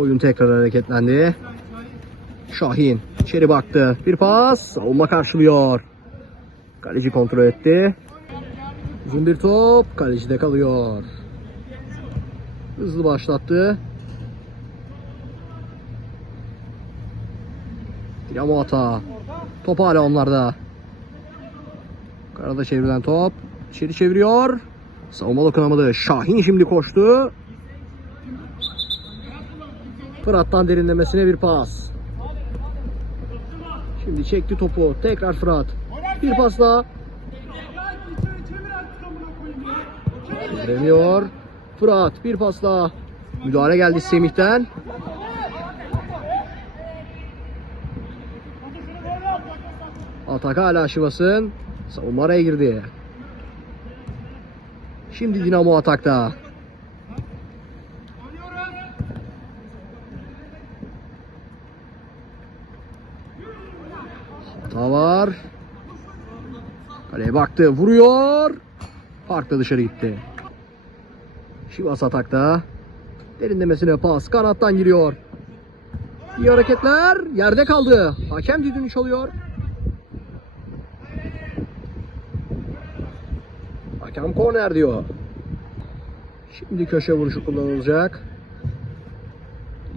Oyun tekrar hareketlendi. Şahin içeri baktı. Bir pas. Savunma karşılıyor. Kaleci kontrol etti. Uzun bir top. Kalecide kalıyor. Hızlı başlattı. Dinamo hata. Top hala onlarda. Karada çevrilen top. İçeri çeviriyor. Savunma dokunamadı. Şahin şimdi koştu. Fırat'tan derinlemesine bir pas. Şimdi çekti topu. Tekrar Fırat. Bir pas daha. Veremiyor. Fırat bir pas daha. Müdahale geldi Semih'ten. Atak hala Şivas'ın. Savunma araya girdi. Şimdi Dinamo atakta. Hata var. Kaleye baktı. Vuruyor. Farklı dışarı gitti. Şivas atakta. Derinlemesine pas. Kanattan giriyor. İyi hareketler. Yerde kaldı. Hakem düdüğünü çalıyor. Hakem korner diyor. Şimdi köşe vuruşu kullanılacak.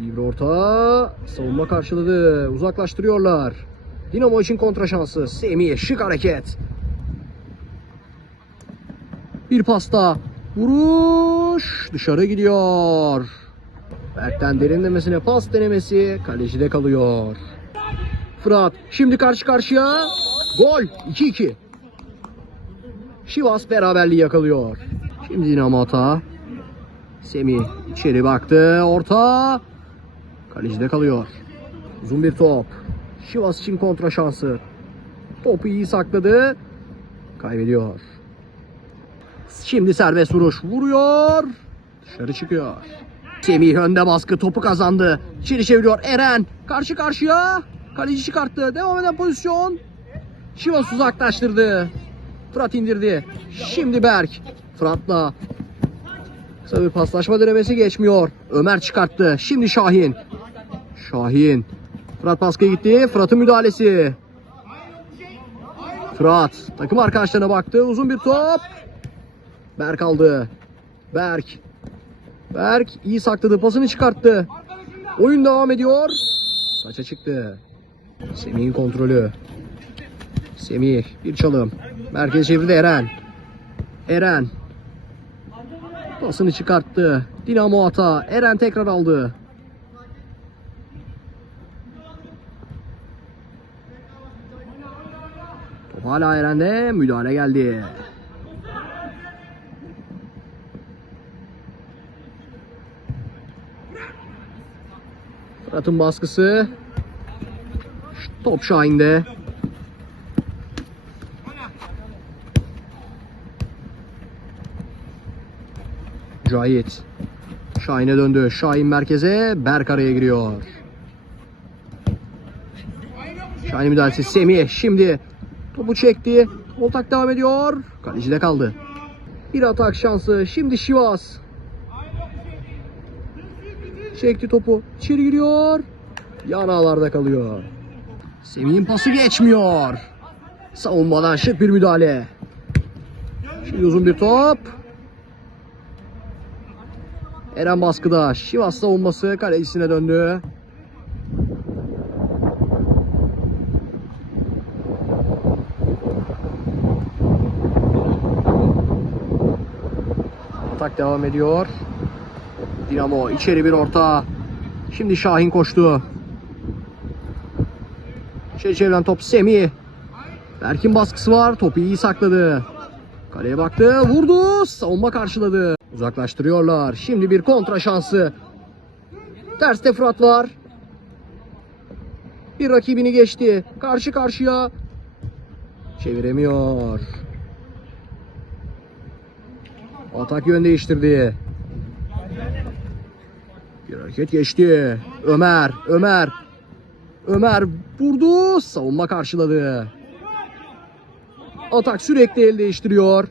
İyi orta. Savunma karşıladı. Uzaklaştırıyorlar. Dinamo için kontra şansı. Semih şık hareket. Bir pasta. Vuruş. Dışarı gidiyor. Berk'ten derinlemesine pas denemesi. Kalecide kalıyor. Fırat şimdi karşı karşıya. Gol. 2-2. Şivas beraberliği yakalıyor. Şimdi Dinamo hata. Semih içeri baktı. Orta. Kalecide kalıyor. Uzun bir top. Şivas için kontra şansı. Topu iyi sakladı. Kaybediyor. Şimdi serbest vuruş. Vuruyor. Dışarı çıkıyor. Semih önde baskı. Topu kazandı. İçeri çeviriyor. Eren. Karşı karşıya. Kaleci çıkarttı. Devam eden pozisyon. Şivas uzaklaştırdı. Fırat indirdi. Şimdi Berk. Fırat'la. Kısa bir paslaşma denemesi geçmiyor. Ömer çıkarttı. Şimdi Şahin. Şahin. Fırat baskıya gitti. Fırat'ın müdahalesi. Fırat takım arkadaşlarına baktı. Uzun bir top. Berk aldı. Berk. Berk iyi sakladı. Pasını çıkarttı. Oyun devam ediyor. Taça çıktı. Semih'in kontrolü. Semih bir çalım. Merkez çevirdi Eren. Eren. Pasını çıkarttı. Dinamo hata. Eren tekrar aldı. Top hala Eren'de. Müdahale geldi. Fırat'ın baskısı. Top Şahin'de. Cahit. Şahin'e döndü. Şahin merkeze. Berk giriyor. Şahin müdahalesi Semih. Şimdi topu çekti. Oltak devam ediyor. Kalecide kaldı. Bir atak şansı. Şimdi Şivas. Çekti topu. İçeri giriyor. Yan ağlarda kalıyor. Semih'in pası geçmiyor. Savunmadan şık bir müdahale. Şimdi uzun bir top. Eren baskıda. Şivas savunması kalecisine döndü. Atak devam ediyor. Dinamo içeri bir orta. Şimdi Şahin koştu. İçeri çevrilen top Semih. Berk'in baskısı var. Topu iyi sakladı. Kaleye baktı. Vurdu. Savunma karşıladı. Uzaklaştırıyorlar. Şimdi bir kontra şansı. Terste Fırat var. Bir rakibini geçti. Karşı karşıya. Çeviremiyor. Atak yön değiştirdi. Bir hareket geçti. Ömer, Ömer. Ömer vurdu. Savunma karşıladı. Atak sürekli el değiştiriyor.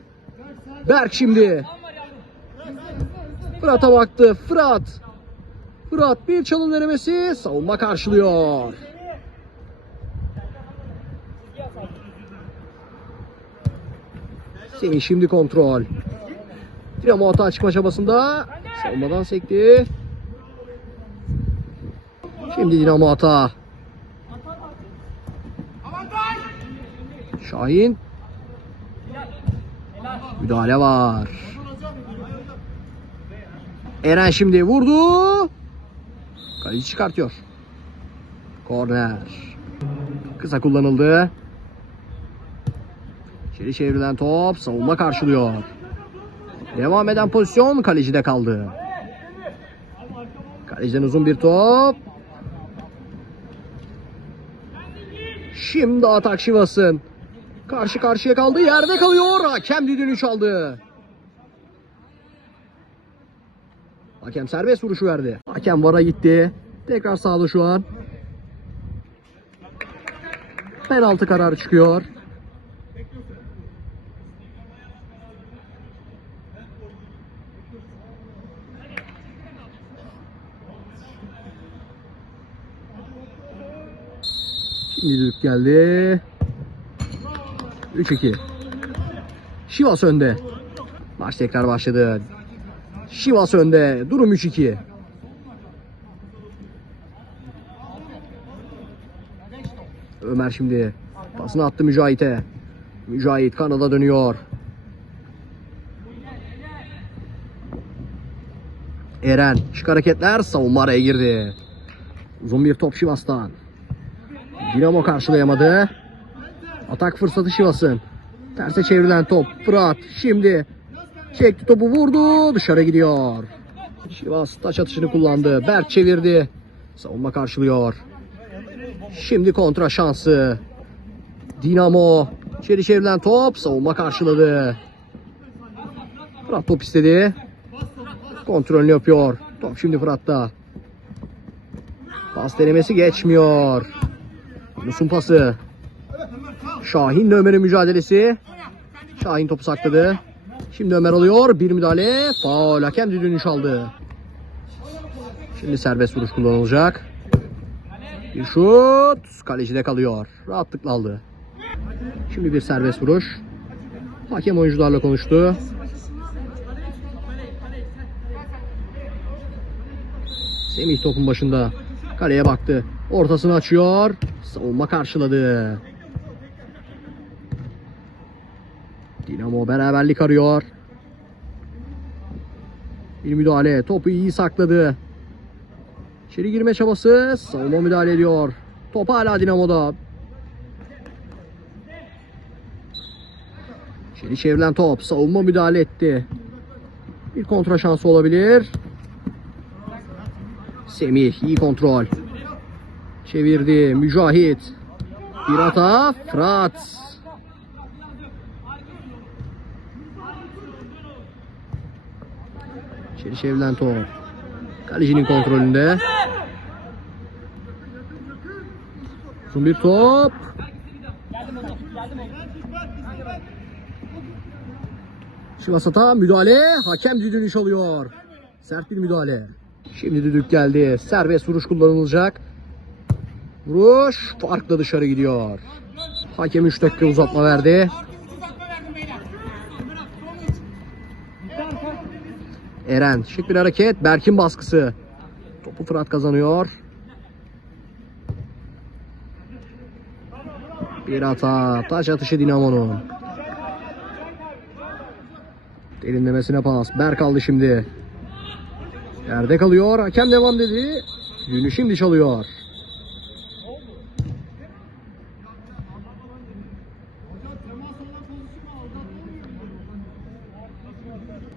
Berk şimdi. Fırat'a baktı. Fırat. Fırat bir çalım denemesi savunma karşılıyor. Semih şimdi kontrol. Dinamo hata çıkma çabasında savunmadan sekti. Şimdi Dinamo hata. Şahin. Müdahale var. Eren şimdi vurdu. Kaleci çıkartıyor. Korner. Kısa kullanıldı. İçeri çevrilen top savunma karşılıyor. Devam eden pozisyon kalecide kaldı. Kaleciden uzun bir top. Şimdi atak Şivas'ın. Karşı karşıya kaldı. Yerde kalıyor. Hakem düdüğünü çaldı. Hakem serbest vuruşu verdi. Hakem vara gitti. Tekrar sağda şu an. Penaltı kararı çıkıyor. Şimdi düdük geldi. 3-2. Şivas önde. Maç tekrar başladı. Şivas önde. Durum 3-2. Ömer şimdi pasını attı Mücahit'e. Mücahit kanada dönüyor. Eren şık hareketler savunma araya girdi. Uzun bir top Şivas'tan. Dinamo karşılayamadı. Atak fırsatı Şivas'ın. Terse çevrilen top. Fırat şimdi çekti topu vurdu. Dışarı gidiyor. Şivas taç atışını kullandı. Berk çevirdi. Savunma karşılıyor. Şimdi kontra şansı. Dinamo. İçeri çevrilen top. Savunma karşıladı. Fırat top istedi. Kontrolünü yapıyor. Top şimdi Fırat'ta. Pas denemesi geçmiyor. Yunus'un pası. Şahin'le Ömer'in mücadelesi. Şahin topu sakladı. Şimdi Ömer alıyor. Bir müdahale. Faul. Hakem düdüğünü çaldı. Şimdi serbest vuruş kullanılacak. Bir şut. Kalecide kalıyor. Rahatlıkla aldı. Şimdi bir serbest vuruş. Hakem oyuncularla konuştu. Semih topun başında. Kaleye baktı. Ortasını açıyor. Savunma karşıladı. Dinamo beraberlik arıyor. Bir müdahale. Topu iyi sakladı. İçeri girme çabası. Savunma müdahale ediyor. Top hala Dinamo'da. İçeri çevrilen top. Savunma müdahale etti. Bir kontra şansı olabilir. Semih iyi kontrol. Çevirdi. Mücahit. Bir hata. Fırat. İçeri çevrilen top. Kalecinin kontrolünde. Uzun bir top. Sivas hata müdahale. Hakem düdüğünü çalıyor. Sert bir müdahale. Şimdi düdük geldi. Serbest vuruş kullanılacak. Vuruş farkla dışarı gidiyor. Hakem 3 dakika uzatma verdi. Eren şık bir hareket. Berk'in baskısı. Topu Fırat kazanıyor. Bir hata. Taç atışı Dinamo'nun. Derinlemesine pas. Berk aldı şimdi. Yerde kalıyor. Hakem devam dedi. Düğünü şimdi çalıyor.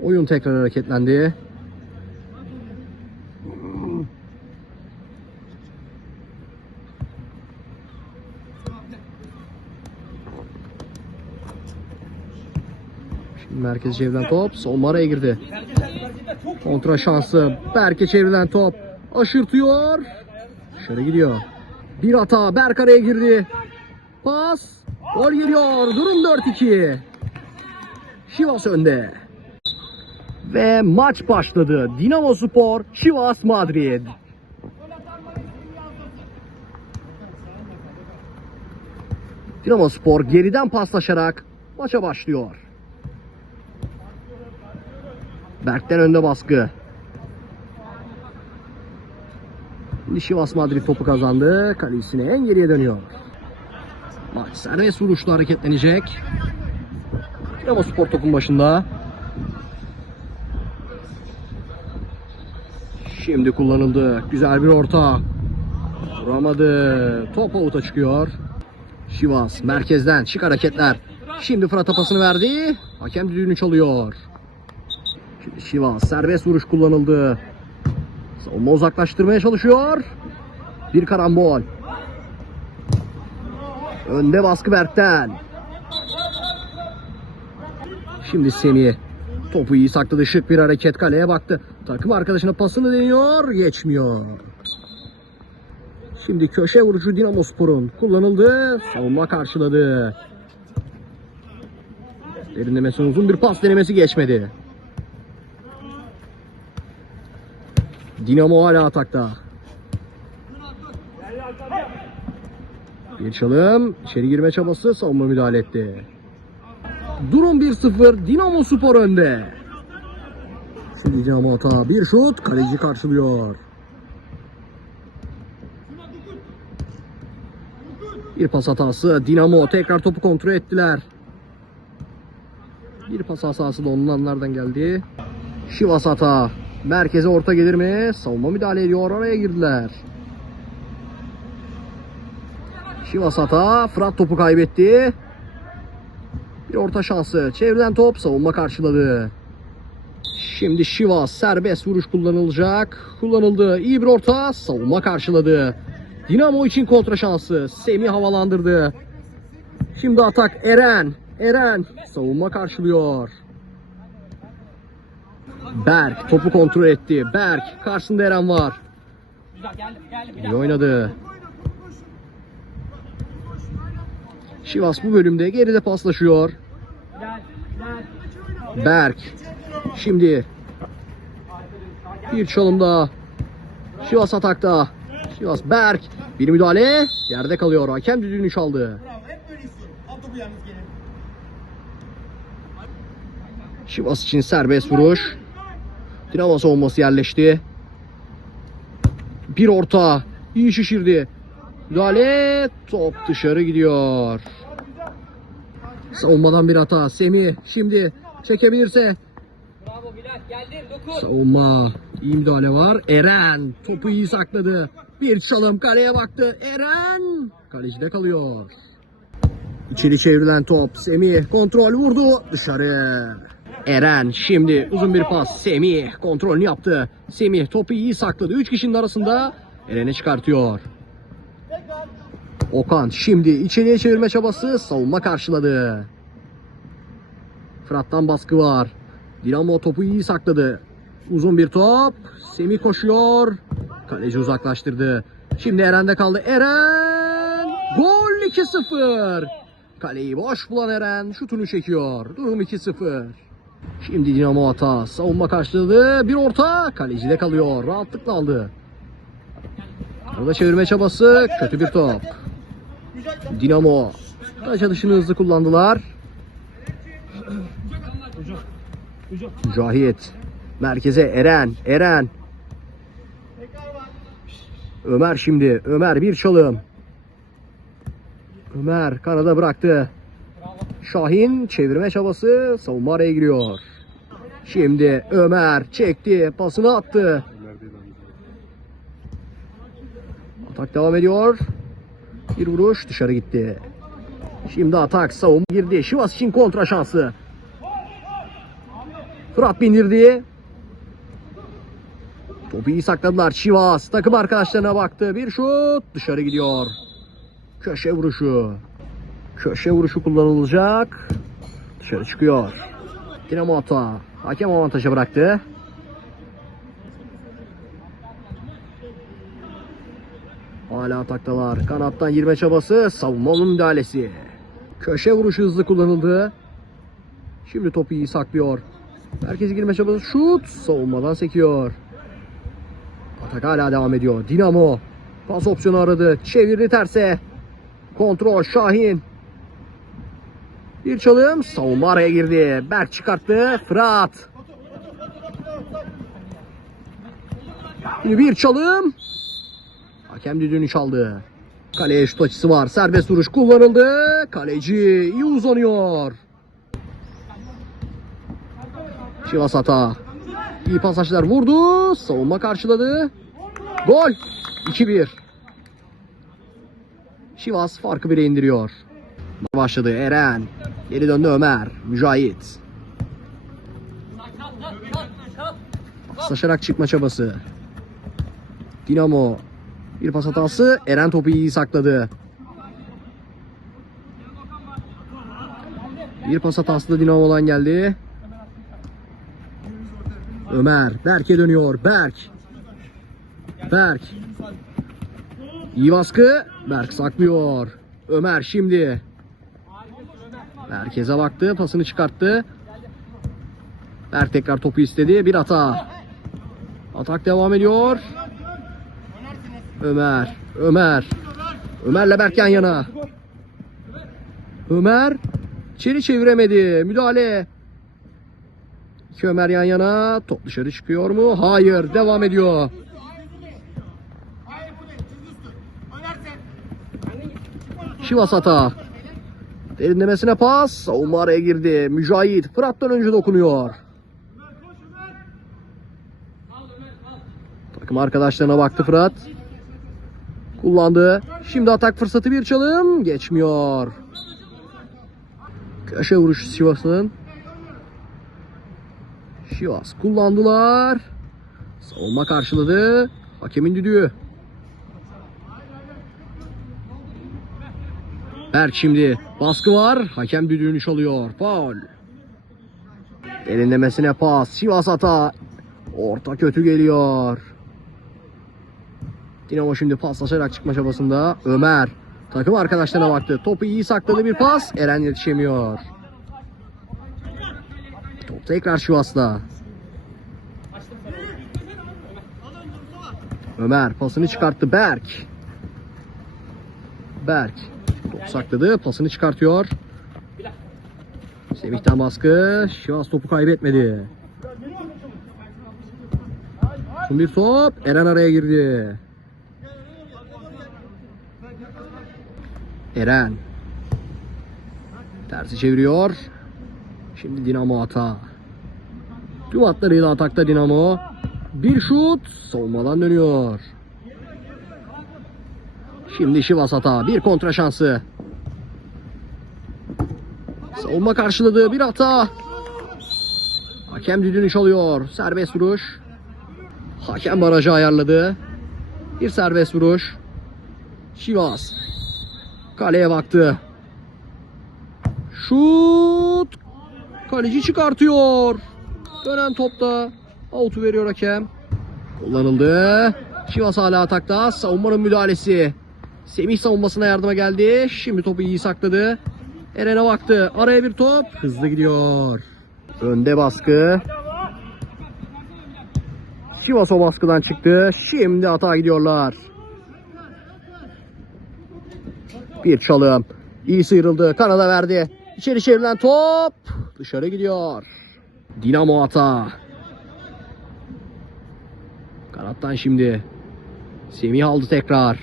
Oyun tekrar hareketlendi. Şimdi merkez çevrilen top savunma araya girdi. Kontra şansı. Berke çevrilen top. Aşırtıyor. Dışarı gidiyor. Bir hata. Berk araya girdi. Pas. Gol geliyor. Durum 4-2. Şivas önde ve maç başladı. Dinamo Spor, Chivas Madrid. Dinamo Spor geriden paslaşarak maça başlıyor. Berk'ten önde baskı. Şivas Madrid topu kazandı. Kalesine en geriye dönüyor. Maç serbest vuruşla hareketlenecek. Dinamo Spor topun başında. Şimdi kullanıldı. Güzel bir orta. Vuramadı. Top avuta çıkıyor. Şivas merkezden şık hareketler. Şimdi Fırat'a pasını verdi. Hakem düdüğünü çalıyor. Şimdi Şivas serbest vuruş kullanıldı. Savunma uzaklaştırmaya çalışıyor. Bir karambol. Önde baskı Berk'ten. Şimdi Semih. Topu iyi sakladı. Şık bir hareket kaleye baktı. Takım arkadaşına pasını deniyor. Geçmiyor. Şimdi köşe vuruşu Dinamo Spor'un kullanıldı. Savunma karşıladı. Derinlemesi uzun bir pas denemesi geçmedi. Dinamo hala atakta. Bir çalım, içeri girme çabası, savunma müdahale etti. Durum 1-0, Dinamo Spor önde. Şimdi hata, bir şut, kaleci karşılıyor. Bir pas hatası, Dinamo tekrar topu kontrol ettiler. Bir pas hatası da onlardan geldi. Şivas hata, merkeze orta gelir mi? Savunma müdahale ediyor, oraya girdiler. Şivas hata. Fırat topu kaybetti. Bir orta şansı. Çevrilen top savunma karşıladı. Şimdi Şivas serbest vuruş kullanılacak. Kullanıldı. İyi bir orta. Savunma karşıladı. Dinamo için kontra şansı. Semih havalandırdı. Şimdi atak Eren. Eren savunma karşılıyor. Berk topu kontrol etti. Berk karşısında Eren var. İyi oynadı. Şivas bu bölümde geride paslaşıyor. Berk. Şimdi bir çalım daha. Şivas atakta. Şivas Berk. Bir müdahale. Yerde kalıyor. Hakem düdüğünü çaldı. Şivas için serbest vuruş. Dinamo savunması yerleşti. Bir orta. İyi şişirdi. Müdahale. Top dışarı gidiyor. Savunmadan bir hata. Semih şimdi çekebilirse. Savunma. İyi müdahale var. Eren topu iyi sakladı. Bir çalım kaleye baktı. Eren kalecide kalıyor. İçeri çevrilen top. Semih kontrol vurdu. Dışarı. Eren şimdi uzun bir pas. Semih kontrolünü yaptı. Semih topu iyi sakladı. Üç kişinin arasında Eren'e çıkartıyor. Okan şimdi içeriye çevirme çabası savunma karşıladı. Fırat'tan baskı var. Dinamo topu iyi sakladı. Uzun bir top. Semih koşuyor. Kaleci uzaklaştırdı. Şimdi Eren'de kaldı. Eren! Gol 2-0. Kaleyi boş bulan Eren şutunu çekiyor. Durum 2-0. Şimdi Dinamo hata. Savunma karşıladı. Bir orta. Kalecide kalıyor. Rahatlıkla aldı. Burada çevirme çabası. Kötü bir top. Dinamo. Taç atışını hızlı kullandılar. Cahit. Merkeze Eren. Eren. Ömer şimdi. Ömer bir çalım. Ömer kanada bıraktı. Şahin çevirme çabası. Savunma araya giriyor. Şimdi Ömer çekti. Pasını attı. Atak devam ediyor. Bir vuruş dışarı gitti. Şimdi atak savunma girdi. Şivas için kontra şansı. Fırat bindirdi. Topu iyi sakladılar. Şivas takım arkadaşlarına baktı. Bir şut dışarı gidiyor. Köşe vuruşu. Köşe vuruşu kullanılacak. Dışarı çıkıyor. Dinamo hata. Hakem avantaja bıraktı. Hala ataktalar. Kanattan girme çabası. Savunmanın müdahalesi. Köşe vuruşu hızlı kullanıldı. Şimdi topu iyi saklıyor. Merkeze girme çabası. Şut. Savunmadan sekiyor. Atak hala devam ediyor. Dinamo. Pas opsiyonu aradı. Çevirdi terse. Kontrol Şahin. Bir çalım. Savunma araya girdi. Berk çıkarttı. Fırat. Şimdi bir çalım. Hakem düdüğünü çaldı. Kaleye şut açısı var. Serbest vuruş kullanıldı. Kaleci iyi uzanıyor. Şivas hata. İyi pasajlar vurdu. Savunma karşıladı. Gol. 2-1. Şivas farkı bire indiriyor. Başladı Eren. Geri döndü Ömer. Mücahit. Paslaşarak çıkma çabası. Dinamo. Bir pas hatası. Eren topu iyi sakladı. Bir pas hatası da Dinamo'dan geldi. Ömer. Berk'e dönüyor. Berk. Berk. İyi baskı. Berk saklıyor. Ömer şimdi. Merkeze baktı. Pasını çıkarttı. Berk tekrar topu istedi. Bir hata. Atak devam ediyor. Ömer. Ömer. Ömer'le Berk yan yana. Ömer. içeri çeviremedi. Müdahale. İki Ömer yan yana. Top dışarı çıkıyor mu? Hayır. Devam ediyor. Şivas hata. Derinlemesine pas. Savunma araya girdi. Mücahit. Fırat'tan önce dokunuyor. Takım arkadaşlarına baktı Fırat. Kullandı. Şimdi atak fırsatı bir çalım. Geçmiyor. Köşe vuruşu Sivas'ın. Şivas kullandılar. Savunma karşıladı. Hakemin düdüğü. Berk şimdi baskı var. Hakem düdüğünü çalıyor. Faul. Derinlemesine pas. Sivas hata. Orta kötü geliyor. Dinamo şimdi paslaşarak çıkma çabasında. Ömer. Takım arkadaşlarına baktı. Topu iyi sakladı bir pas. Eren yetişemiyor. Tekrar Sivas'ta. Ömer pasını çıkarttı. Berk. Berk. Top sakladı. Pasını çıkartıyor. Semih'ten baskı. Şivas topu kaybetmedi. Şimdi top. Eren araya girdi. Eren. Tersi çeviriyor. Şimdi Dinamo hata. Tüm hatlarıyla atakta Dinamo. Bir şut. Savunmadan dönüyor. Şimdi Şivas hata. Bir kontra şansı. Savunma karşıladığı bir hata. Hakem düdüğünü çalıyor. Serbest vuruş. Hakem barajı ayarladı. Bir serbest vuruş. Şivas. Kaleye baktı. Şut. Kaleci çıkartıyor. Dönen topta. Out'u veriyor hakem. Kullanıldı. Şivas hala atakta. Savunmanın müdahalesi. Semih savunmasına yardıma geldi. Şimdi topu iyi sakladı. Eren'e baktı. Araya bir top. Hızlı gidiyor. Önde baskı. Sivas o baskıdan çıktı. Şimdi hata gidiyorlar. Bir çalım. İyi sıyrıldı. Kanada verdi. İçeri çevrilen top. Dışarı gidiyor. Dinamo hata. Kanattan şimdi. Semih aldı tekrar.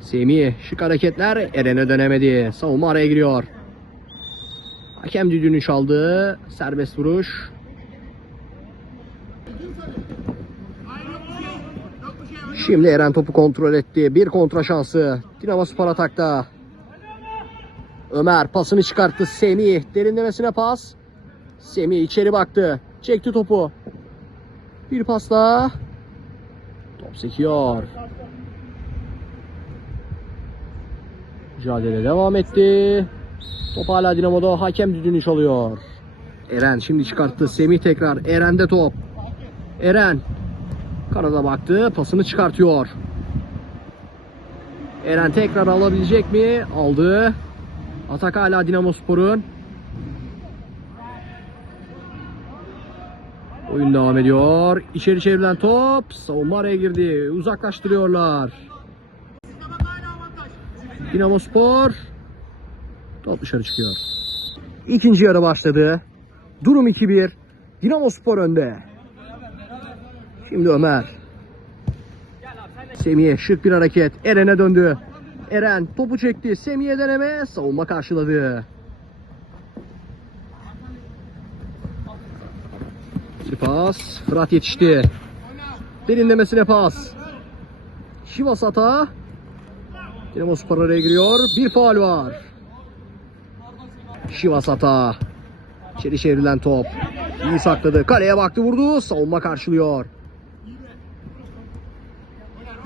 Semih şık hareketler Eren'e dönemedi. Savunma araya giriyor. Hakem düdüğünü çaldı. Serbest vuruş. Şimdi Eren topu kontrol etti. Bir kontra şansı. Dinamo Spor atakta. Ömer pasını çıkarttı. Semih derinlemesine pas. Semih içeri baktı. Çekti topu. Bir pas daha. Top sekiyor. Mücadele devam etti. Top hala Dinamo'da. Hakem düdüğünü çalıyor. Eren şimdi çıkarttı. Semih tekrar. Eren'de top. Eren. Kanada baktı. Pasını çıkartıyor. Eren tekrar alabilecek mi? Aldı. Atak hala Dinamo Spor'un. Oyun devam ediyor. İçeri çevrilen top. Savunma araya girdi. Uzaklaştırıyorlar. Dinamo Spor. Top dışarı çıkıyor. İkinci yarı başladı. Durum 2-1. Dinamo Spor önde. Şimdi Ömer. Semih şık bir hareket. Eren'e döndü. Eren topu çekti. Semih'e deneme. Savunma karşıladı. Bir pas. Fırat yetişti. Derinlemesine pas. Şivas hata. Dinamo Spor araya giriyor. Bir faul var. Şivas hata. İçeri çevrilen top. İyi sakladı. Kaleye baktı vurdu. Savunma karşılıyor.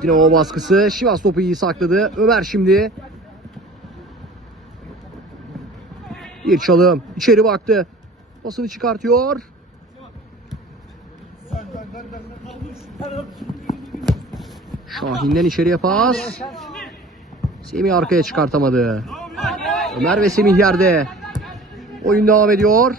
Dinamo baskısı. Şivas topu iyi sakladı. Ömer şimdi. Bir çalım. İçeri baktı. Pasını çıkartıyor. Şahin'den içeriye pas. Semih arkaya çıkartamadı. Ömer ve Semih yerde. Oyun devam ediyor.